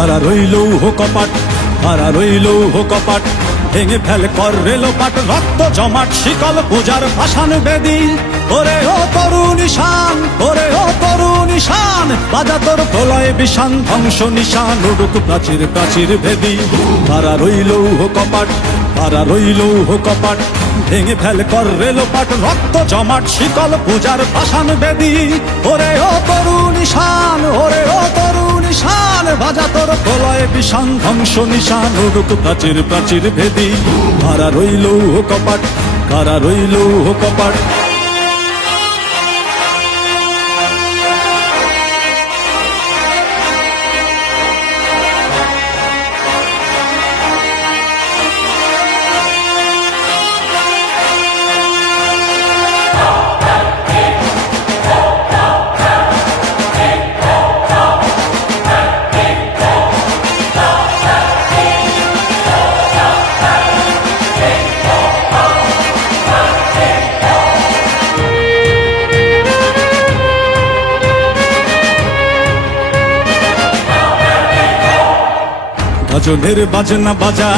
হারা রইল কপাট, হারা রইল কপাট, ভেঙে ফেল কর রেলোপাট, রক্ত জমাট শিকল পূজার ভাসান বেদি। ওরে ও তরুণ নিশান, ওরে ও তরুণ নিশান, বাজা তোর প্রলয় বিষান, ধ্বংস নিশান উড়ুক প্রাচীর প্রাচীর ভেদি। হারা রইল কপাট, হারা রইল কপাট, ভেঙে ফেল কর রেলোপাট, রক্ত জমাট শিকল পূজার ভাসান বেদি। ওরে ও তরুণ নিশান, ওরে ও তরুণ নিশান, বাজা তোর প্রলয় বিষান, ধ্বংস নিশান উড়ুক প্রাচীর প্রাচীর ভেদি। কারা রইল কপাট, কারা রইল কপাট। গাজনের বাজনা বাজা,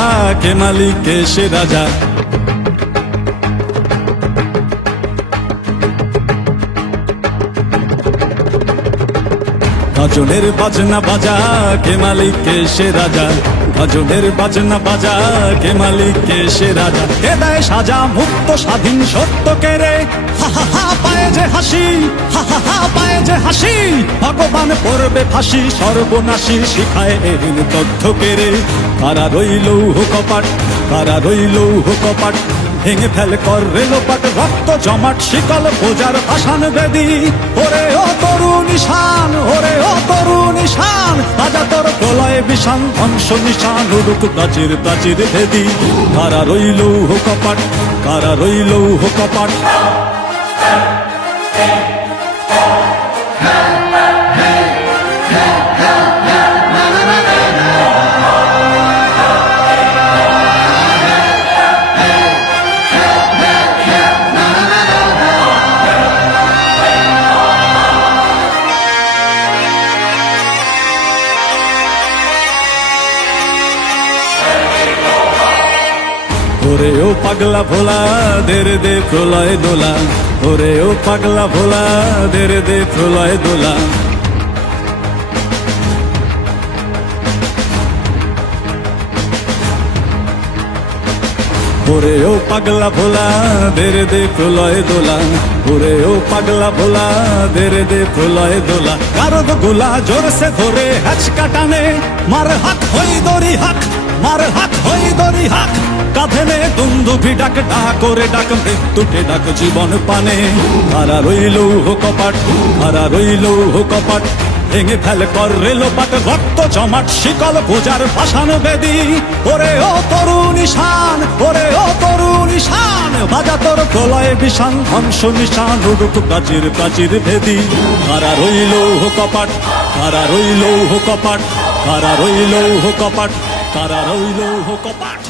কে মালিক কে সে রাজা। গাজনের বাজনা বাজা, কে মালিক কে সে রাজা। গাজনের বাজনা বাজা, কে মালিক কে সে রাজা। কে দেয় সাজা মুক্ত স্বাধীন সত্য কে রে, হা হা হা পায়ে যে হাসি, হা হা হা পায়ে যে হাসি। ভগবান পড়বে ফাঁসি, সর্বনাশী শিখায় এহীন তথ্য কে রে। কারা রইল কপাট, কারা রইল কপাট, ভেঙে ফেল কর রেলোপাট, রক্ত জমাট শিকল পূজার ভাসান বেদি। ওরে ও তরুণ নিশান, ওরে ও তরুণ নিশান, বাজা তোর প্রলয় বিষান, ধ্বংস নিশান উড়ুক প্রাচীর প্রাচীর ভেদি। কারা রইল কপাট, কারা রইল কপাট। ওরে ও পাগলা ভোলা, দেরে দে প্রলয় দোলা। ওরে ও পাগলা ভোলা, দেরে দে প্রলয় দোলা। ওরে ও পাগলা ভোলা, দেরে দে প্রলয় দোলা। ওরে ও পাগলা ভোলা, দেরে দে প্রলয় দোলা। কারদ গোলা জোরসে ধরে হ্যাচকা টানে, মার হাত হই দড়ি হাক, মার হাত হই দড়ি হাক। কাঁধে নে দুন্দুভি ডাক, ডাক করে ডাক মৃত্যুকে ডাক জীবন পানে। কারা রইল কপাট, কারা রইল কপাট, ভেঙে ফেল কর রেলোপাট, রক্ত জমাট শিকল পূজার ভাসান বেদি। ওরে ও তরুণ নিশান, ওরে ও তরুণ নিশান, বাজা তোর প্রলয় বিষান, ধ্বংস নিশান উড়ুক প্রাচীর প্রাচীর ভেদি। কারা রইল কপাট, কারা রইল কপাট, কারা রইল কপাট, কারা রইল কপাট।